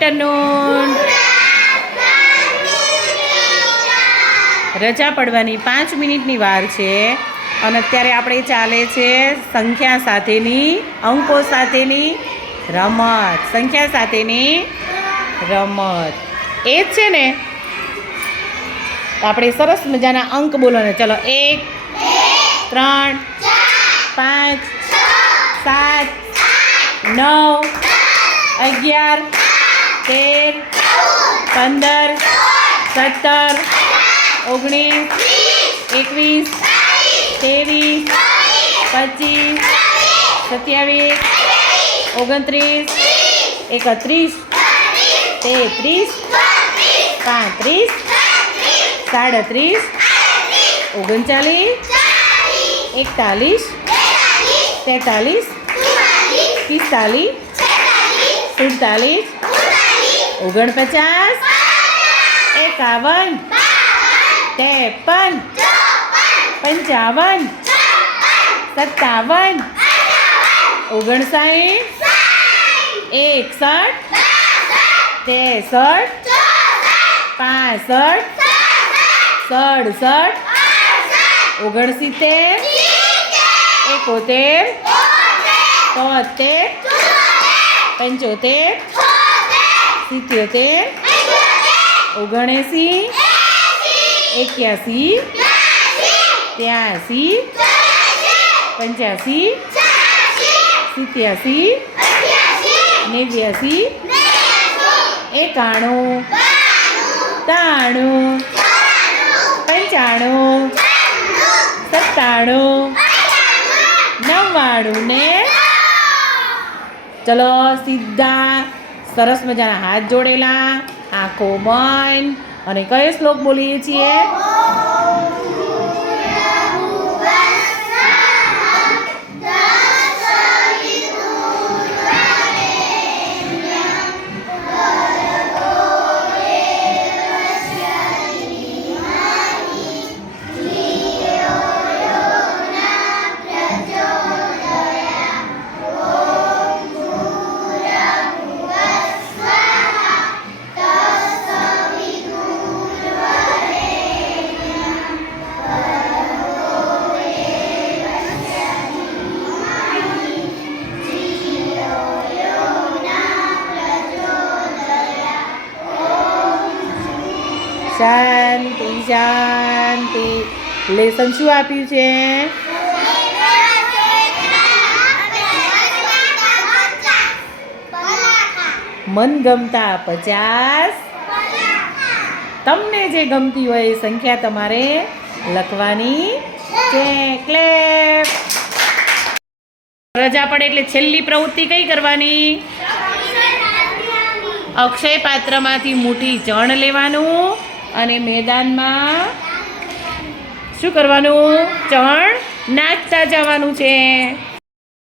Afternoon. રજા પડવાની પાંચ મિનિટની વાર છે અને અત્યારે આપણે ચાલે છે સંખ્યા સાથેની, અંકો સાથેની રમત. સંખ્યા સાથેની રમત. એ જ છે ને? આપણે સરસ મજાના અંક બોલવાના ચલો, એક, ત્રણ, પાંચ, સાત, નવ, અગિયાર તેર પંદર સત્તર ઓગણીસ એકવીસ ત્રેવીસ પચીસ સત્યાવીસ ઓગણત્રીસ એકત્રીસ તેત્રીસ પાંત્રીસ સાડત્રીસ ઓગણચાલીસ એકતાલીસ તેતાલીસ પિસ્તાલીસ સુડતાલીસ ઓગણપચાસ એકાવન ત્રેપન પંચાવન સત્તાવન ઓગણસાઠ એકસઠ ત્રેસઠ પાસઠ સડસઠ ઓગણસિત્તેર એકોતેર તોતેર પંચોતેર સિત્યોતેર ઓગણએંસી, એક્યાસી, ત્યાસી, પંચ્યાસી, સિત્યાસી, નેવ્યાસી, એકાણું ત્રાણું પંચાણું, સત્તાણું, નવ્વાણું ને ચલો સીધા સરસ મજાના હાથ જોડેલા આંખો બંધ અને કયો શ્લોક બોલીએ છીએ? શાંતિ શાંતિ. લેસન શું આપ્યું છે? મનગમતા પચાસ. તમને જે ગમતી હોય એ સંખ્યા તમારે લખવાની છે. ક્લેપ. રજા પડે એટલે છેલ્લી પ્રવૃત્તિ કઈ કરવાની? અક્ષય પાત્રમાંથી મુઠ્ઠી જણ લેવાનું. અને મેદાનમાં શું કરવાનું? ચણ નાચતા જવાનું છે.